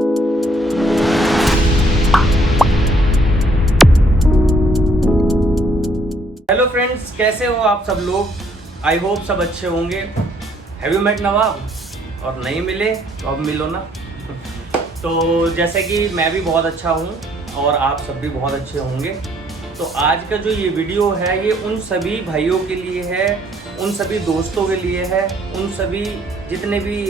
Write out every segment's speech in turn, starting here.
Hello friends, कैसे हो आप सब लोग। आई होप सब अच्छे होंगे। हैव यू मेट नवाब? और नहीं मिले तो अब मिलो ना। तो जैसे कि मैं भी बहुत अच्छा हूँ और आप सब भी बहुत अच्छे होंगे। तो आज का जो ये वीडियो है ये उन सभी भाइयों के लिए है, उन सभी दोस्तों के लिए है, उन सभी जितने भी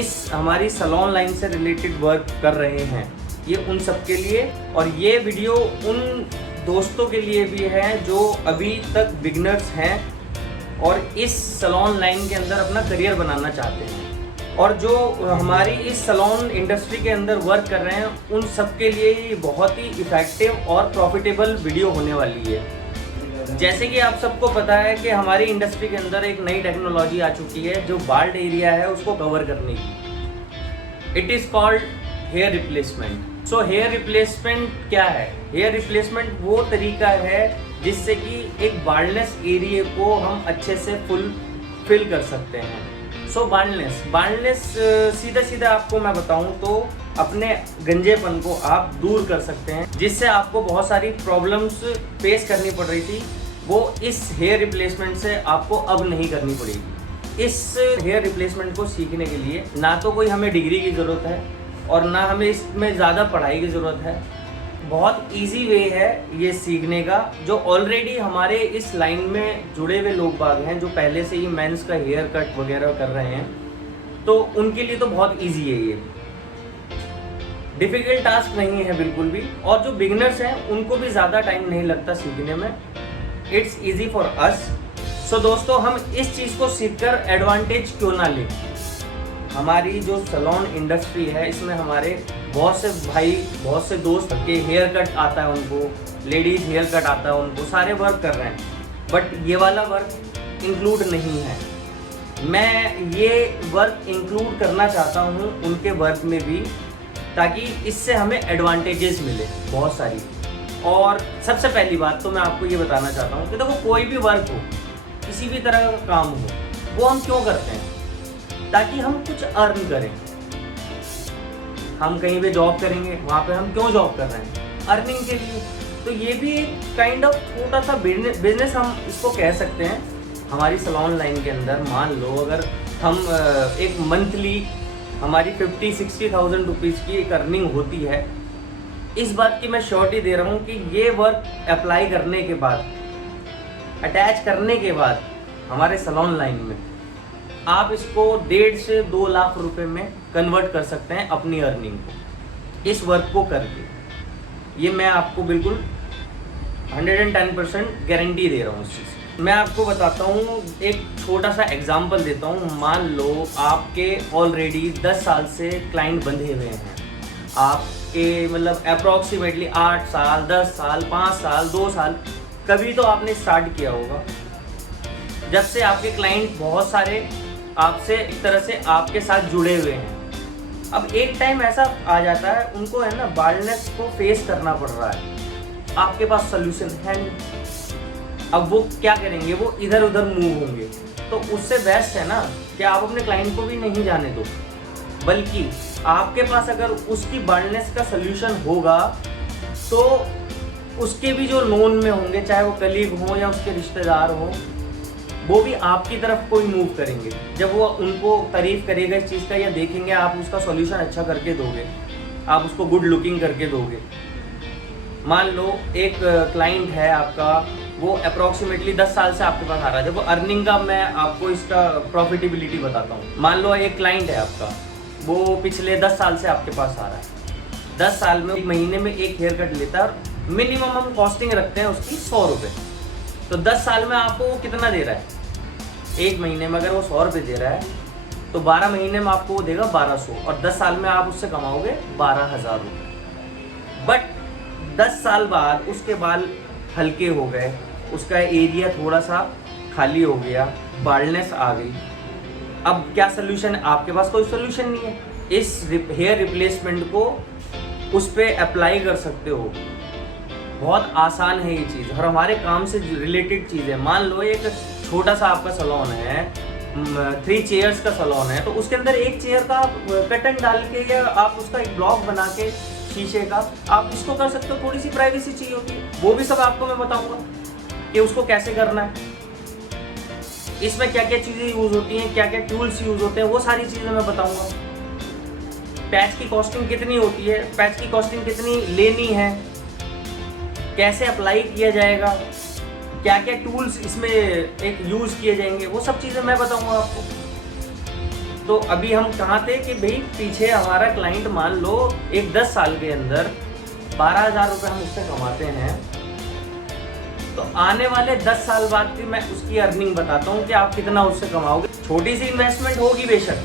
इस हमारी सैलून लाइन से रिलेटेड वर्क कर रहे हैं, ये उन सब के लिए। और ये वीडियो उन दोस्तों के लिए भी है जो अभी तक बिगनर्स हैं और इस सैलून लाइन के अंदर अपना करियर बनाना चाहते हैं, और जो हमारी इस सैलून इंडस्ट्री के अंदर वर्क कर रहे हैं उन सब के लिए ये बहुत ही इफ़ेक्टिव और प्रॉफिटेबल वीडियो होने वाली है। जैसे कि आप सबको पता है कि हमारी इंडस्ट्री के अंदर एक नई टेक्नोलॉजी आ चुकी है जो बाल्ड एरिया है उसको कवर करने की। It is called hair replacement. So hair replacement क्या है? हेयर रिप्लेसमेंट वो तरीका है जिससे कि एक बाल्डनेस एरिया को हम अच्छे से फिल कर सकते हैं। सो बाल्डनेस सीधा सीधा आपको मैं बताऊं तो अपने गंजेपन को आप दूर कर सकते हैं, जिससे आपको बहुत सारी प्रॉब्लम्स फेस करनी पड़ रही थी, वो इस हेयर रिप्लेसमेंट से आपको अब नहीं करनी पड़ेगी। इस हेयर रिप्लेसमेंट को सीखने के लिए ना तो कोई हमें डिग्री की ज़रूरत है और ना हमें इसमें ज़्यादा पढ़ाई की ज़रूरत है। बहुत इजी वे है ये सीखने का। जो ऑलरेडी हमारे इस लाइन में जुड़े हुए लोग बाग हैं, जो पहले से ही मेंस का हेयर कट वगैरह कर रहे हैं, तो उनके लिए तो बहुत इजी है ये। डिफ़िकल्ट टास्क नहीं है बिल्कुल भी। और जो बिगनर्स हैं उनको भी ज़्यादा टाइम नहीं लगता सीखने में। It's easy for us. So दोस्तों, हम इस चीज़ को सीखकर एडवांटेज क्यों ना लें। हमारी जो सैलून इंडस्ट्री है इसमें हमारे बहुत से भाई, बहुत से दोस्त के हेयर कट आता है, उनको लेडीज़ हेयर कट आता है, उनको सारे वर्क कर रहे हैं, बट ये वाला वर्क इंक्लूड नहीं है। मैं ये वर्क इंक्लूड करना चाहता हूँ उनके वर्क में भी, ताकि इससे हमें एडवांटेजेस मिले बहुत सारी। और सबसे पहली बात तो मैं आपको ये बताना चाहता हूँ कि देखो, कोई भी वर्क हो, किसी भी तरह का काम हो, वो हम क्यों करते हैं? ताकि हम कुछ अर्न करें। हम कहीं पे जॉब करेंगे, वहाँ पे हम क्यों जॉब कर रहे हैं? अर्निंग के लिए। तो ये भी एक काइंड ऑफ छोटा सा बिजनेस हम इसको कह सकते हैं। हमारी सैलून लाइन के अंदर मान लो अगर हम एक मंथली हमारी 50-60,000 रुपीज़ की एक अर्निंग होती है, इस बात की मैं श्योरिटी दे रहा हूँ कि ये वर्क अप्लाई करने के बाद, अटैच करने के बाद हमारे सैलून लाइन में आप इसको 1.5 से 2 लाख रुपए में कन्वर्ट कर सकते हैं अपनी अर्निंग को, इस वर्क को करके। ये मैं आपको बिल्कुल 110% गारंटी दे रहा हूँ इस चीज़। मैं आपको बताता हूँ, एक छोटा सा एग्जांपल देता हूँ। मान लो आपके ऑलरेडी 10 साल से क्लाइंट बंधे हुए हैं, आपके मतलब अप्रॉक्सीमेटली 8 साल, 10 साल, 5 साल, 2 साल, कभी तो आपने स्टार्ट किया होगा। जब से आपके क्लाइंट बहुत सारे आपसे एक तरह से आपके साथ जुड़े हुए हैं, अब एक टाइम ऐसा आ जाता है उनको है ना बाल्डनेस को फेस करना पड़ रहा है, आपके पास सोल्यूशन है नहीं। अब वो क्या करेंगे? वो इधर उधर मूव होंगे। तो उससे बेस्ट है ना कि आप अपने क्लाइंट को भी नहीं जाने दो, बल्कि आपके पास अगर उसकी बाल्डनेस का सोल्यूशन होगा तो उसके भी जो नोन में होंगे, चाहे वो कलीग हो या उसके रिश्तेदार हो, वो भी आपकी तरफ कोई मूव करेंगे। जब वो उनको तारीफ करेगा इस चीज़ का या देखेंगे आप उसका सॉल्यूशन अच्छा करके दोगे, आप उसको गुड लुकिंग करके दोगे। मान लो एक क्लाइंट है आपका, वो अप्रॉक्सीमेटली 10 साल से आपके पास आ रहा है। देखो, अर्निंग का मैं आपको इसका प्रॉफिटेबिलिटी बताता हूँ। मान लो एक क्लाइंट है आपका, वो पिछले 10 साल से आपके पास आ रहा है। 10 साल में एक महीने में एक हेयर कट लेता है और मिनिमम हम कॉस्टिंग रखते हैं उसकी 100 रुपये। तो 10 साल में आपको वो कितना दे रहा है? एक महीने में अगर वो 100 रुपये दे रहा है तो 12 महीने में आपको वो देगा 1200, और 10 साल में आप उससे कमाओगे 12,000 रुपये। बट 10 साल बाद उसके बाल हल्के हो गए, उसका एरिया थोड़ा सा खाली हो गया, बाल्डनेस आ गई। अब क्या सोल्यूशन है? आपके पास कोई सोल्यूशन नहीं है। इस हेयर रिप्लेसमेंट को उस पर अप्लाई कर सकते हो। बहुत आसान है ये चीज़ और हमारे काम से रिलेटेड चीज़ है। मान लो एक छोटा सा आपका सैलून है, 3 चेयर्स का सैलून है, तो उसके अंदर एक चेयर का आप कर्टन डाल के या आप उसका एक ब्लॉक बना के शीशे का आप इसको कर सकते हो। थोड़ी सी प्राइवेसी चाहिए होती है, वो भी सब आपको मैं बताऊंगा कि उसको कैसे करना है, इसमें क्या क्या चीज़ें यूज़ होती हैं, क्या क्या टूल्स यूज़ होते हैं, वो सारी चीज़ें मैं बताऊंगा। पैच की कॉस्टिंग कितनी होती है, पैच की कॉस्टिंग कितनी लेनी है, कैसे अप्लाई किया जाएगा, क्या क्या टूल्स इसमें एक यूज़ किए जाएंगे, वो सब चीज़ें मैं बताऊंगा आपको। तो अभी हम कहाँ थे कि भाई पीछे हमारा क्लाइंट मान लो एक 10 साल के अंदर 12,000 रुपये हम उससे कमाते हैं, तो आने वाले 10 साल बाद की मैं उसकी अर्निंग बताता हूँ कि आप कितना उससे कमाओगे। छोटी सी इन्वेस्टमेंट होगी बेशक,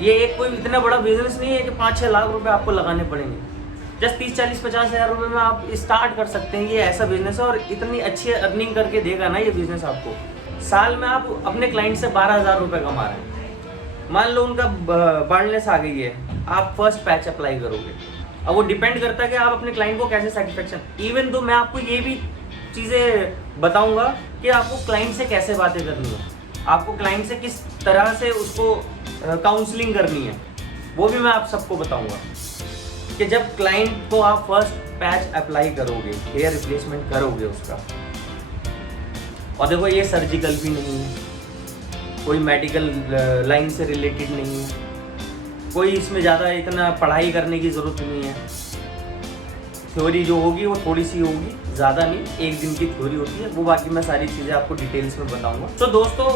ये एक कोई इतना बड़ा बिजनेस नहीं है कि 5-6 लाख रुपए आपको लगाने पड़ेंगे। जस्ट 30-40-50 हज़ार रुपये में आप स्टार्ट कर सकते हैं। ये ऐसा बिजनेस है और इतनी अच्छी अर्निंग करके देगा ना ये बिजनेस आपको। साल में आप अपने क्लाइंट से 12,000 रुपये कमा रहे हैं, मान लो उनका बर्नलेस आ गई है, आप फर्स्ट पैच अप्लाई करोगे। अब वो डिपेंड करता है कि आप अपने क्लाइंट को कैसे सेटिस्फेक्शन, इवन तो मैं आपको ये भी चीज़ें बताऊंगा कि आपको क्लाइंट से कैसे बातें करनी है, आपको क्लाइंट से किस तरह से उसको काउंसलिंग करनी है, वो भी मैं आप सबको बताऊंगा कि जब क्लाइंट को आप फर्स्ट पैच अप्लाई करोगे, हेयर रिप्लेसमेंट करोगे उसका, और देखो ये सर्जिकल भी नहीं है, कोई मेडिकल लाइन से रिलेटेड नहीं है, कोई इसमें ज़्यादा इतना पढ़ाई करने की ज़रूरत नहीं है। थ्योरी जो होगी वो थोड़ी सी होगी, ज़्यादा नहीं, 1 दिन की थ्योरी होती है, वो बाकी मैं सारी चीज़ें आपको डिटेल्स में बताऊंगा। तो दोस्तों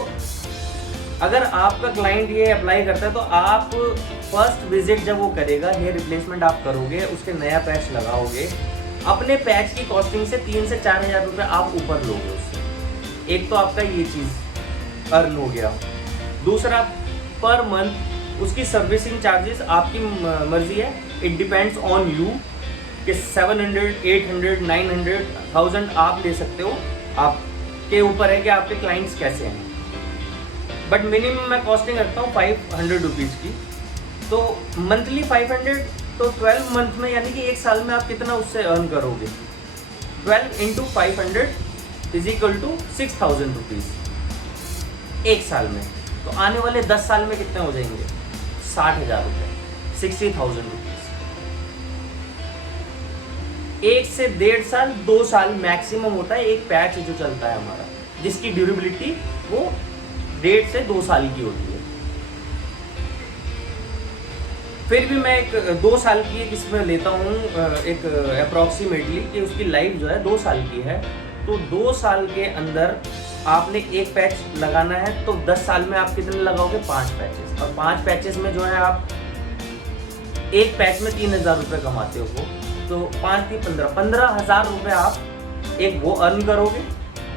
अगर आपका क्लाइंट ये अप्लाई करता है तो आप फर्स्ट विजिट जब वो करेगा, हेयर रिप्लेसमेंट आप करोगे, उसके नया पैच लगाओगे, अपने पैच की कॉस्टिंग से 3 से 4 हज़ार रुपये आप ऊपर लोगे उससे। एक तो आपका ये चीज़ अर्न हो गया। दूसरा, पर मंथ उसकी सर्विसिंग चार्जेस आपकी मर्जी है, इट डिपेंड्स ऑन यू कि 700, 800, 900, 1000 आप ले सकते हो, आपके ऊपर है कि आपके क्लाइंट्स कैसे हैं। बट मिनिमम मैं कॉस्टिंग रखता हूँ 500 रुपीज़ की। तो मंथली 500, तो 12 मंथ में यानी कि 1 साल में आप कितना उससे अर्न करोगे। 12 into 500 is equal to 6,000 rupees 1 साल में। तो आने वाले 10 साल में कितने हो जाएंगे, 60,000 रुपये, 60,000 रुपीज़। 1 से 1.5 साल, 2 साल मैक्सिमम होता है एक पैच जो चलता है हमारा, जिसकी ड्यूरेबिलिटी वो 1.5 से 2 साल की होती है। फिर भी मैं एक 2 साल की एक इसमें लेता हूँ, एक अप्रॉक्सीमेटली कि उसकी लाइफ जो है 2 साल की है। तो 2 साल के अंदर आपने एक पैच लगाना है, तो 10 साल में आप कितने लगाओगे, 5 पैचेस। और 5 पैचेस में जो है आप एक पैच में 3,000 रुपये कमाते हो, तो 5 की 15,000 रुपये आप एक वो अर्न करोगे।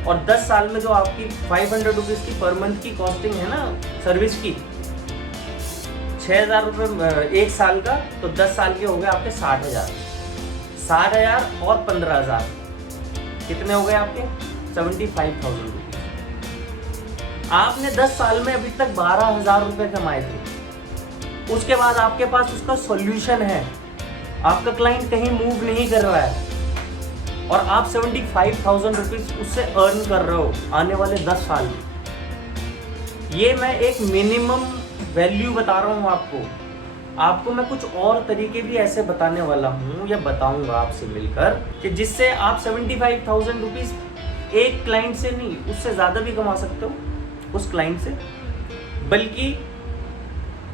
और 10 साल में जो आपकी 500 रुपीज़ की पर मंथ की कॉस्टिंग है ना सर्विस की, 6,000 रुपये 1 साल का, तो 10 साल के हो गए आपके 60,000। 60,000 और 15,000 कितने हो गए आपके, 75,000 रुपीज़। आपने 10 साल में अभी तक 12,000 रुपये कमाए थे। उसके बाद आपके पास उसका सॉल्यूशन है, आपका क्लाइंट कहीं मूव नहीं कर रहा है और आप 75,000 रुपीज़ उससे अर्न कर रहे हो आने वाले 10 साल में। ये मैं एक मिनिमम वैल्यू बता रहा हूँ आपको मैं कुछ और तरीके भी ऐसे बताने वाला हूँ या बताऊँगा आपसे मिलकर कि जिससे आप 75,000 रुपीज़ एक क्लाइंट से नहीं, उससे ज़्यादा भी कमा सकते हो उस क्लाइंट से। बल्कि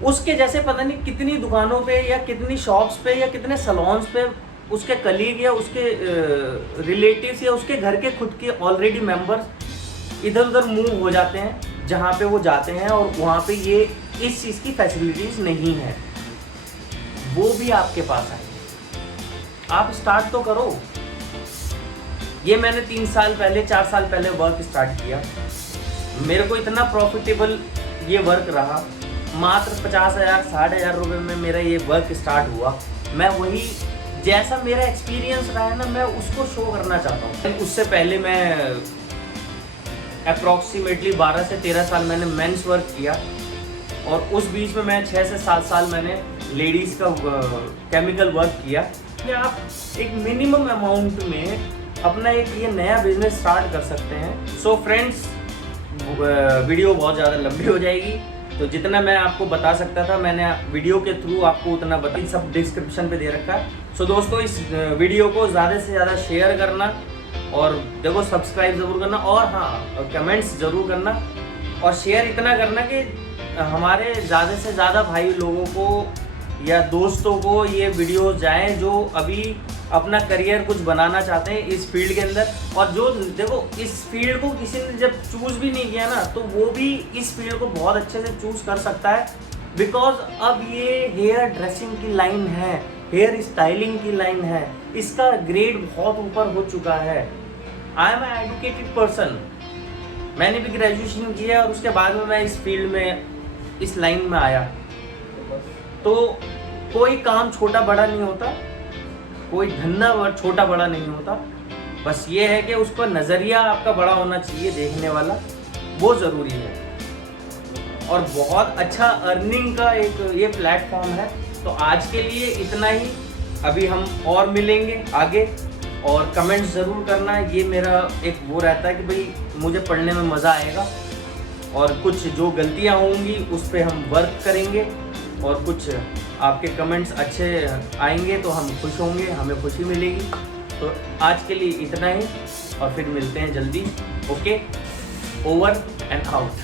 उसके जैसे पता नहीं कितनी दुकानों पे या कितनी शॉप्स पे या कितने सैलून्स पे उसके कलीग या उसके रिलेटिव्स या उसके घर के खुद के ऑलरेडी मेंबर्स इधर उधर मूव हो जाते हैं, जहाँ पे वो जाते हैं और वहाँ पे ये इस चीज़ की फैसिलिटीज़ नहीं है, वो भी आपके पास आए। आप स्टार्ट तो करो। ये मैंने 3 साल पहले 4 साल पहले वर्क स्टार्ट किया, मेरे को इतना प्रॉफिटेबल ये वर्क रहा, मात्र 50,000 60,000 रुपये में मेरा ये वर्क स्टार्ट हुआ। मैं वही जैसा मेरा एक्सपीरियंस रहा है ना, मैं उसको शो करना चाहता हूँ। उससे पहले मैं अप्रॉक्सीमेटली 12 से 13 साल मैंने मेंस वर्क किया और उस बीच में मैं 6 से 7 साल मैंने लेडीज़ का केमिकल वर्क किया। कि आप एक मिनिमम अमाउंट में अपना एक ये नया बिजनेस स्टार्ट कर सकते हैं। सो फ्रेंड्स, वीडियो बहुत ज़्यादा लंबी हो जाएगी। तो जितना मैं आपको बता सकता था मैंने वीडियो के थ्रू आपको उतना बता, सब डिस्क्रिप्शन पे दे रखा है। सो दोस्तों इस वीडियो को ज़्यादा से ज़्यादा शेयर करना और देखो सब्सक्राइब ज़रूर करना और हाँ कमेंट्स ज़रूर करना और शेयर इतना करना कि हमारे ज़्यादा से ज़्यादा भाई लोगों को या दोस्तों को ये वीडियो जाएं जो अभी अपना करियर कुछ बनाना चाहते हैं इस फील्ड के अंदर। और जो देखो इस फील्ड को किसी ने जब चूज़ भी नहीं किया ना तो वो भी इस फील्ड को बहुत अच्छे से चूज़ कर सकता है। बिकॉज अब ये हेयर ड्रेसिंग की लाइन है, हेयर स्टाइलिंग की लाइन है, इसका ग्रेड बहुत ऊपर हो चुका है। I am a educated person, मैंने भी ग्रेजुएशन किया और उसके बाद में मैं इस फील्ड में इस लाइन में आया। तो कोई काम छोटा बड़ा नहीं होता, कोई धंधा छोटा बड़ा नहीं होता, बस ये है कि उसका नज़रिया आपका बड़ा होना चाहिए देखने वाला, वो ज़रूरी है। और बहुत अच्छा अर्निंग का एक ये प्लेटफॉर्म है। तो आज के लिए इतना ही, अभी हम और मिलेंगे आगे। और कमेंट्स ज़रूर करना, ये मेरा एक वो रहता है कि भाई मुझे पढ़ने में मज़ा आएगा और कुछ जो गलतियाँ होंगी उस पर हम वर्क करेंगे और कुछ आपके कमेंट्स अच्छे आएंगे तो हम खुश होंगे, हमें खुशी मिलेगी। तो आज के लिए इतना ही और फिर मिलते हैं जल्दी। Okay, over and out.